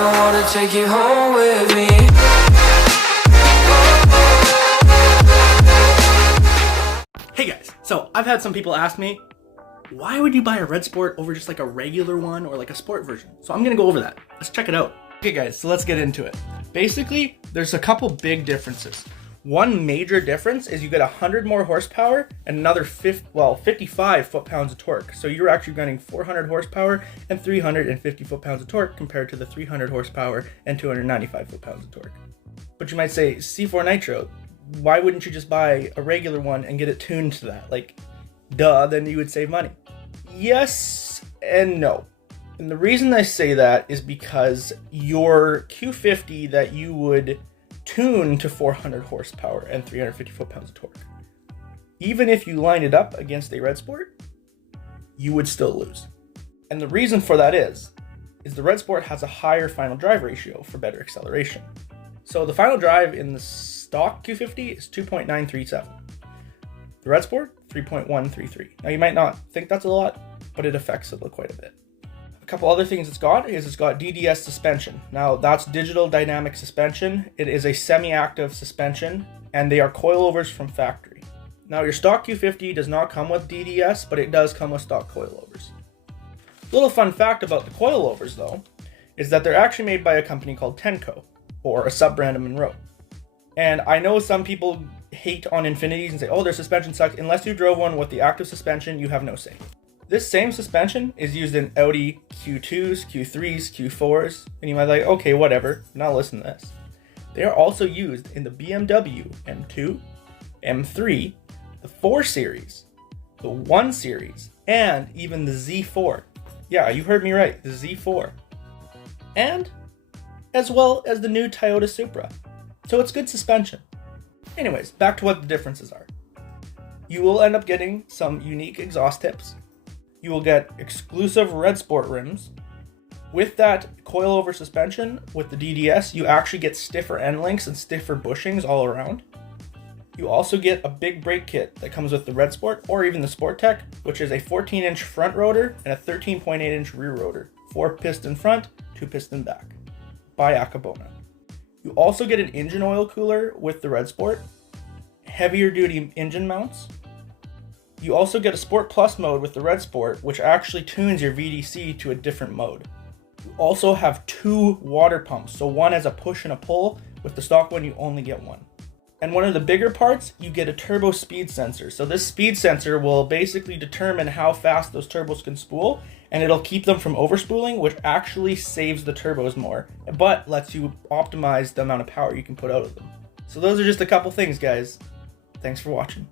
I wanna take you home with me. Hey guys, so I've had some people ask me, why would you buy a Red Sport over just like a regular one or like a sport version? So I'm gonna go over that. Let's check it out. Okay guys, so let's get into it. Basically, there's a couple big differences. One major difference is you get 100 more horsepower and another 55 foot-pounds of torque. So you're actually getting 400 horsepower and 350 foot-pounds of torque compared to the 300 horsepower and 295 foot-pounds of torque. But you might say, C4 Nitro, why wouldn't you just buy a regular one and get it tuned to that? Like, duh, then you would save money. Yes and no. And the reason I say that is because your Q50 that you would tune to 400 horsepower and 350 foot-pounds of torque, even if you line it up against a Red Sport, you would still lose. And the reason for that is the Red Sport has a higher final drive ratio for better acceleration. So the final drive in the stock Q50 is 2.937. The Red Sport, 3.133. Now you might not think that's a lot, but it affects it quite a bit. A couple other things it's got DDS suspension. Now that's digital dynamic suspension. It is a semi-active suspension and they are coilovers from factory. Now your stock Q50 does not come with DDS, but it does come with stock coilovers. Little fun fact about the coilovers though, is that they're actually made by a company called Tenco, or a sub-brand of Monroe. And I know some people hate on Infinities and say, oh, their suspension sucks. Unless you drove one with the active suspension, you have no say. This same suspension is used in Audi Q2s, Q3s, Q4s, and you might be like, okay, whatever, now listen to this. They are also used in the BMW M2, M3, the 4 Series, the 1 Series, and even the Z4. Yeah, you heard me right, the Z4. And as well as the new Toyota Supra. So it's good suspension. Anyways, back to what the differences are. You will end up getting some unique exhaust tips. You will get exclusive Red Sport rims. With that coilover suspension, with the DDS, you actually get stiffer end links and stiffer bushings all around. You also get a big brake kit that comes with the Red Sport or even the Sport Tech, which is a 14-inch front rotor and a 13.8-inch rear rotor. 4 piston front, 2 piston back, by Akabona. You also get an engine oil cooler with the Red Sport, heavier duty engine mounts. You also get a Sport Plus mode with the Red Sport, which actually tunes your VDC to a different mode. You also have 2 water pumps, so one has a push and a pull. With the stock one, you only get one. And one of the bigger parts, you get a turbo speed sensor. So this speed sensor will basically determine how fast those turbos can spool, and it'll keep them from overspooling, which actually saves the turbos more, but lets you optimize the amount of power you can put out of them. So those are just a couple things, guys. Thanks for watching.